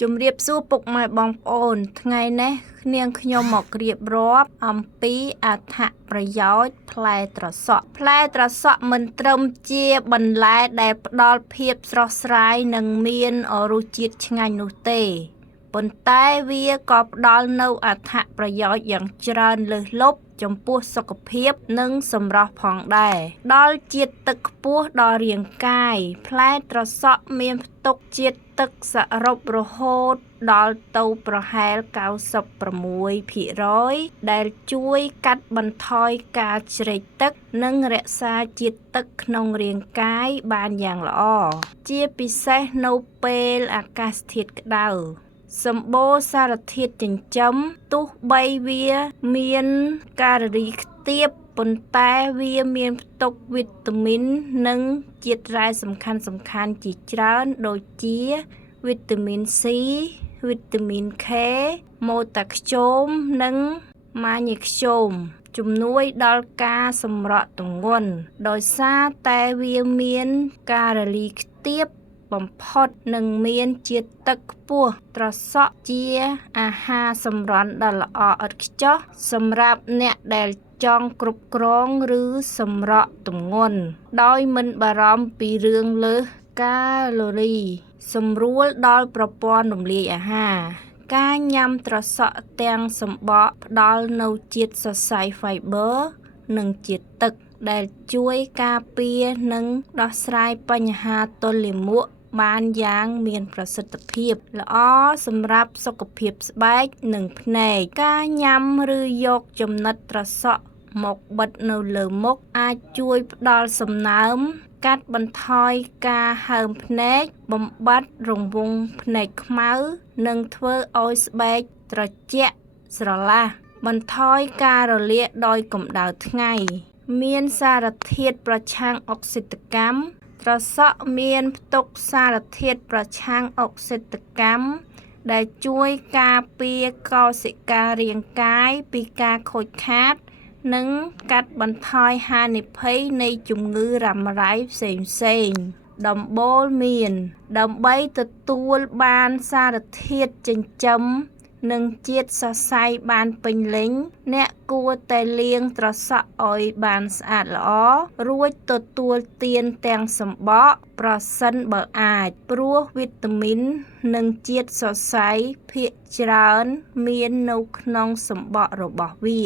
ជំរាបសួរពុកម៉ែបងប្អូនថ្ងៃនេះនាងខ្ញុំមករៀបរាប់អំពីអត្ថប្រយោជន៍ផ្លែត្រសក់មិនត្រឹមជាបន្លែដែលផ្ដល់ភាពស្រស់ស្រាយនិងមានរសជាតិឆ្ងាញ់នោះទេប៉ុន្តែវាក៏ផ្ដល់នូវអត្ថប្រយោជន៍យ៉ាងច្រើនលើសលប់ចំពោះសុខភាពនិងសម្រស់ផងដែរដល់ជាតិទឹកខ្ពស់ដល់រាងកាយផ្លែត្រសក់មានផ្ទុកជាតិទឹកសរុបរហូតដល់ទៅប្រហែល 96% ដែលជួយកាត់បន្ថយការជ្រេកទឹកនិងរក្សាជាតិទឹកក្នុងរាងកាយបានយ៉ាងល្អជាពិសេសនៅពេលអាកាសធាតុក្តៅសម្បូរសារធាតុចិញ្ចឹមទោះបីវាមានកាឡូរីខ្ទាបប៉ុន្តែវាមានផ្ទុកវីតាមីននិងជាតិរ៉ែសំខាន់ជាច្រើនដូចជាវីតាមីន C វីតាមីន K ម៉ូតាខ្យូមនិងម៉ាញ៉េខ្យូមជំនួយដល់ការសម្រកទម្ងន់ដោយសារតែវាមានកាឡូរីខ្ទាបបំផុតនិងមានជាតិទឹកខ្ពស់ត្រសក់ជាអាហារសម្រន់ដ៏ល្អឥតខ្ចោះសម្រាប់អ្នកដែលចង់គ្រប់គ្រងឬសម្រកទម្ងន់ដោយមិនបារម្ភពីរឿងលើសកាឡូរីសម្រួលដល់ប្រព័ន្ធរំលាយអាហារការញ៉ាំត្រសក់ទាំងសម្បកផ្ដល់នូវជាតិសរសៃ Fiber និងជាតិទឹកដែលជួយការពារនិងដោះស្រាយបញ្ហាទល់លាមកបានយ៉ាងមានប្រសិទ្ធភាពល្អសម្រាប់សុខភាពស្បែកនិងភ្នែកការញ៉ាំឬយកចំណិតត្រសក់មកបិទនៅលើមុខអាចជួយផ្ដល់សំណើមកាត់បន្ថយការហើមភ្នែកបំបាត់រង្វង់ភ្នែកខ្មៅនិងធ្វើឲ្យស្បែកត្រជាក់ស្រឡះបន្ថយការរលាកដោយកម្ដៅថ្ងៃមានសារធាតុប្រឆាំងអុកស៊ីតកម្មត្រសក់មានផ្ទុកសារធាតុប្រឆាំងអុកស៊ីតកម្មដែលជួយការពារកោសិការាងកាយពីការខូចខាតនិងកាត់បន្ថយហានិភ័យនៃជំងឺរ៉ាំរ៉ៃផ្សេងដំបូលមានដើម្បីទទួលបានសារធាតុចិញ្ចឹមនិងជាតិសរសៃបានពេញលេញអ្នកគួរតែលាងត្រសក់ឲ្យបានស្អាតល្អរួចទទួលទានទាំងសម្បកប្រសិនបើអាចព្រោះវីតាមីននិងជាតិសរសៃភាគច្រើនមាននៅក្នុងសម្បករបស់វា